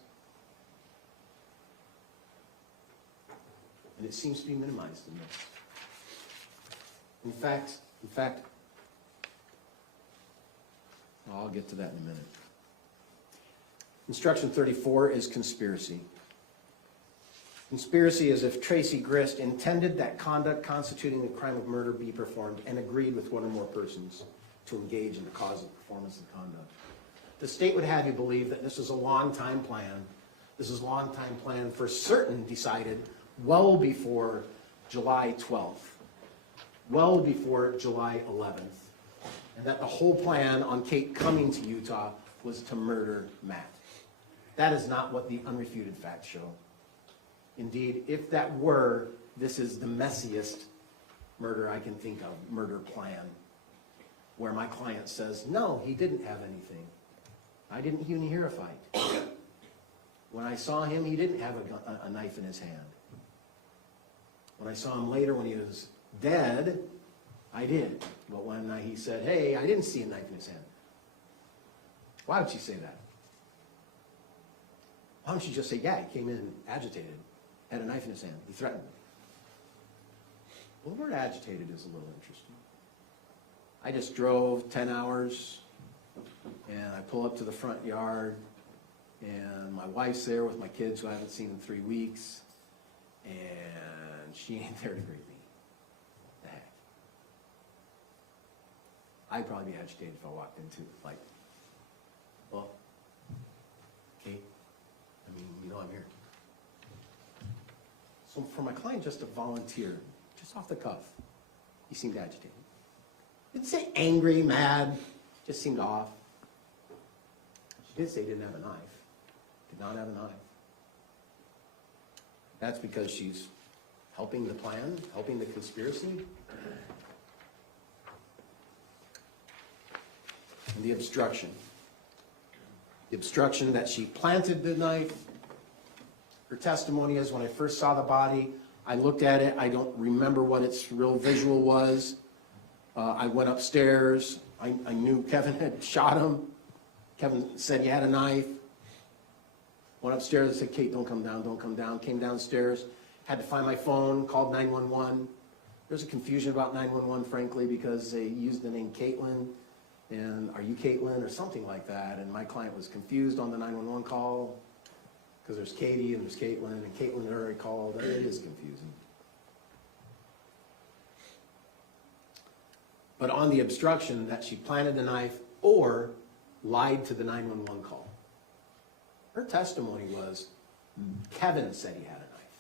And it seems to be minimized in this. In fact, I'll get to that in a minute. Instruction 34 is conspiracy. Conspiracy is if Tracey Grist intended that conduct constituting the crime of murder be performed and agreed with one or more persons to engage in the cause of performance of conduct. The state would have you believe that this is a long-time plan. This is a long-time plan for certain decided well before July 12th, well before July 11th, and that the whole plan on Kate coming to Utah was to murder Matt. That is not what the unrefuted facts show. Indeed, if that were, this is the messiest murder I can think of, murder plan, where my client says, no, he didn't have anything. I didn't even hear a fight. When I saw him, he didn't have a knife in his hand. When I saw him later when he was dead, I did. But when he said, hey, I didn't see a knife in his hand. Why would she say that? Why don't you just say, yeah, he came in agitated, had a knife in his hand, he threatened me. Well, the word agitated is a little interesting. I just drove 10 hours, and I pull up to the front yard, and my wife's there with my kids who I haven't seen in 3 weeks, and she ain't there to greet me. The heck. I'd probably be agitated if I walked into it, like, well, Kate, I mean, you know I'm here. So for my client just to volunteer, just off the cuff, he seemed agitated. Didn't say angry, mad, just seemed off. She did say he didn't have a knife. Did not have a knife. That's because she's helping the plan, helping the conspiracy. And the obstruction. The obstruction that she planted the knife. Her testimony is when I first saw the body, I looked at it, I don't remember what its real visual was. I went upstairs, I knew Kevin had shot him. Kevin said he had a knife. Went upstairs and said, Kate, don't come down, don't come down. Came downstairs, had to find my phone, called 911. There's a confusion about 911, frankly, because they used the name Caitlin, and are you Caitlin, or something like that, and my client was confused on the 911 call, because there's Katie and there's Caitlin, and Caitlin had already called. It is confusing. But on the obstruction that she planted the knife or lied to the 911 call. Her testimony was, Kevin said he had a knife.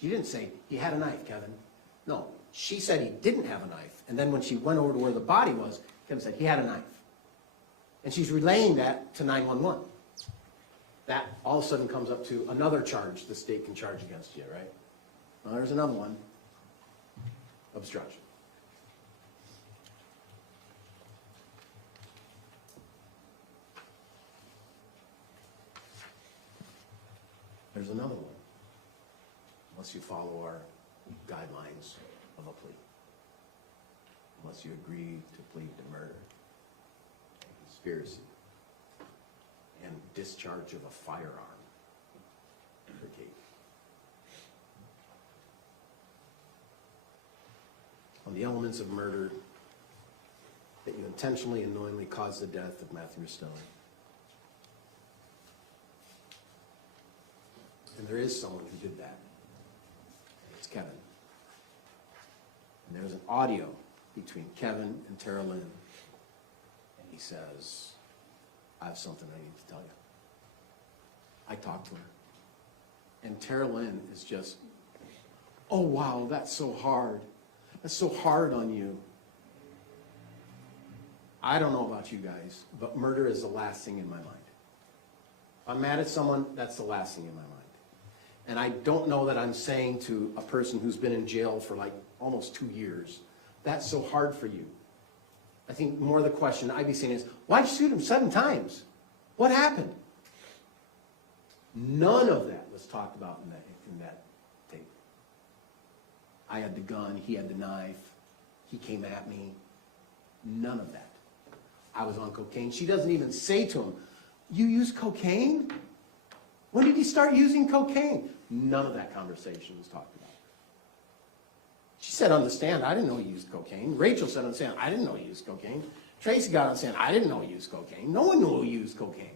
She didn't say, he had a knife, Kevin. No, she said he didn't have a knife. And then when she went over to where the body was, Kevin said he had a knife. And she's relaying that to 911. That all of a sudden comes up to another charge the state can charge against you, right? Well, there's another one. Obstruction. There's another one. Unless you follow our guidelines of a plea. Unless you agree to plead to murder, conspiracy, and discharge of a firearm. On the elements of murder, that you intentionally and knowingly caused the death of Matthew Restelli. And there is someone who did that. It's Kevin. And there's an audio between Kevin and Tara Lynn. And he says, I have something I need to tell you. I talked to her. And Tara Lynn is just, oh wow, that's so hard. That's so hard on you. I don't know about you guys, but murder is the last thing in my mind. I'm mad at someone, that's the last thing in my mind. And I don't know that I'm saying to a person who's been in jail for like almost 2 years, that's so hard for you. I think more the question I'd be saying is, why'd you shoot him 7 times? What happened? None of that was talked about in that tape. I had the gun, he had the knife, he came at me. None of that. I was on cocaine. She doesn't even say to him, you use cocaine? When did he start using cocaine? None of that conversation was talked about. She said on the stand, I didn't know he used cocaine. Rachel said on the stand, I didn't know he used cocaine. Tracey got on the stand, I didn't know he used cocaine. No one knew he used cocaine.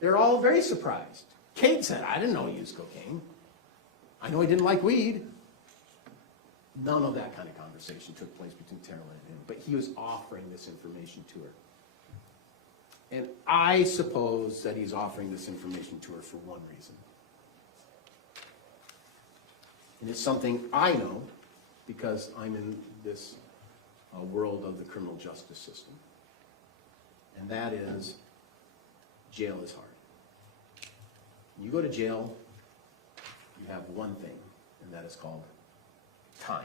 They're all very surprised. Kate said, I didn't know he used cocaine. I know he didn't like weed. None of that kind of conversation took place between Terrell and him, but he was offering this information to her. And I suppose that he's offering this information to her for one reason. And it's something I know because I'm in this world of the criminal justice system. And that is, jail is hard. When you go to jail, you have one thing, and that is called time.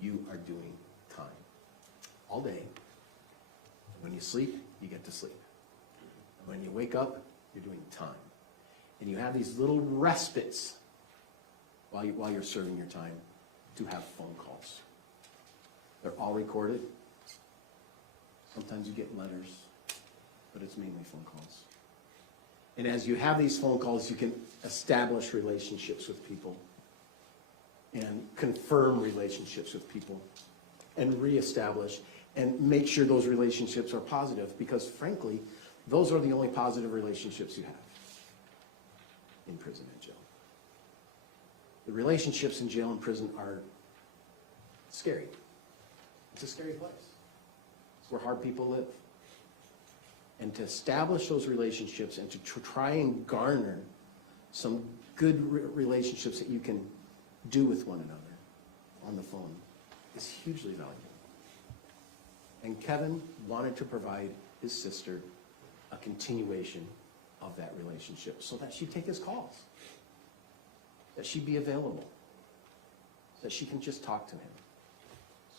You are doing time all day. When you sleep, you get to sleep. And when you wake up, you're doing time. And you have these little respites while you're serving your time to have phone calls. They're all recorded. Sometimes you get letters, but it's mainly phone calls. And as you have these phone calls, you can establish relationships with people and confirm relationships with people and reestablish and make sure those relationships are positive, because frankly, those are the only positive relationships you have in prison and jail. The relationships in jail and prison are scary. It's a scary place. It's where hard people live. And to establish those relationships and to try and garner some good relationships that you can do with one another on the phone is hugely valuable. And Kevin wanted to provide his sister a continuation of that relationship so that she'd take his calls, that she'd be available, that she can just talk to him,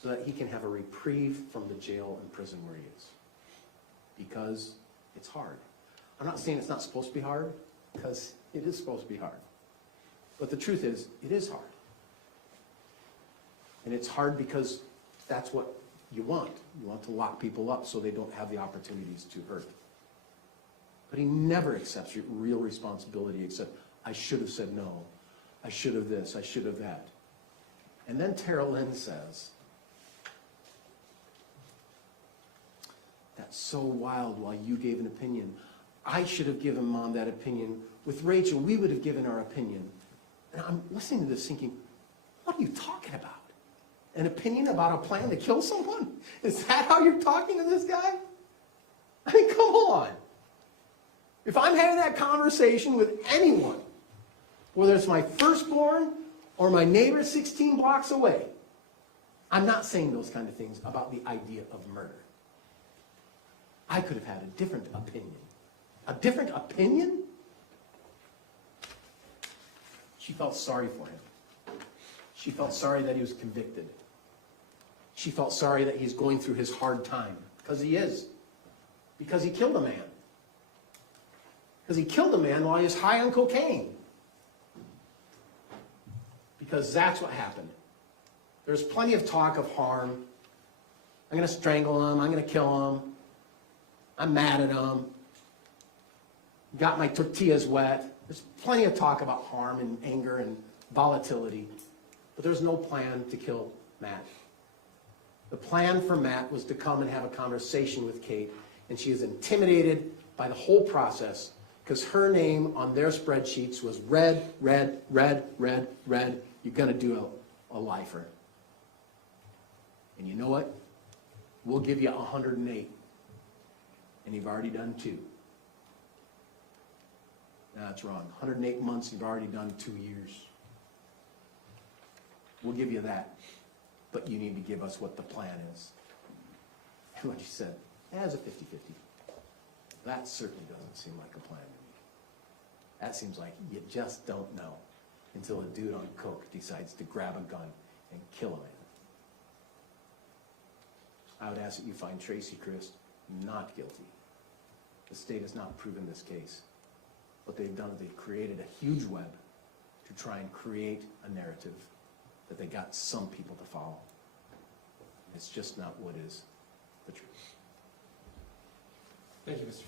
so that he can have a reprieve from the jail and prison where he is. Because it's hard. I'm not saying it's not supposed to be hard, because it is supposed to be hard. But the truth is, it is hard. And it's hard because that's what you want. You want to lock people up so they don't have the opportunities to hurt. But he never accepts real responsibility except, I should have said no. I should have this. I should have that. And then Tara Lynn says, that's so wild why you gave an opinion. I should have given Mom that opinion. With Rachel, we would have given our opinion. And I'm listening to this thinking, what are you talking about? An opinion about a plan to kill someone? Is that how you're talking to this guy? I mean, come on. If I'm having that conversation with anyone, whether it's my firstborn or my neighbor 16 blocks away, I'm not saying those kind of things about the idea of murder. I could have had a different opinion. A different opinion? She felt sorry for him. She felt sorry that he was convicted. She felt sorry that he's going through his hard time. Because he is. Because he killed a man. Because he killed a man while he was high on cocaine. Because that's what happened. There's plenty of talk of harm. I'm going to strangle him. I'm going to kill him. I'm mad at him. Got my tortillas wet. There's plenty of talk about harm and anger and volatility. But there's no plan to kill Matt. The plan for Matt was to come and have a conversation with Kate, and she is intimidated by the whole process because her name on their spreadsheets was red, red, red, red, red. You're going to do a lifer. And you know what? We'll give you 108. And you've already done 2. That's wrong. 108 months, you've already done 2 years. We'll give you that. But you need to give us what the plan is. And what she said, it's a 50-50. That certainly doesn't seem like a plan to me. That seems like you just don't know until a dude on coke decides to grab a gun and kill a man. I would ask that you find Tracey Grist not guilty. The state has not proven this case. What they've done is they've created a huge web to try and create a narrative that they got some people to follow. It's just not what is the truth. Thank you, Mr.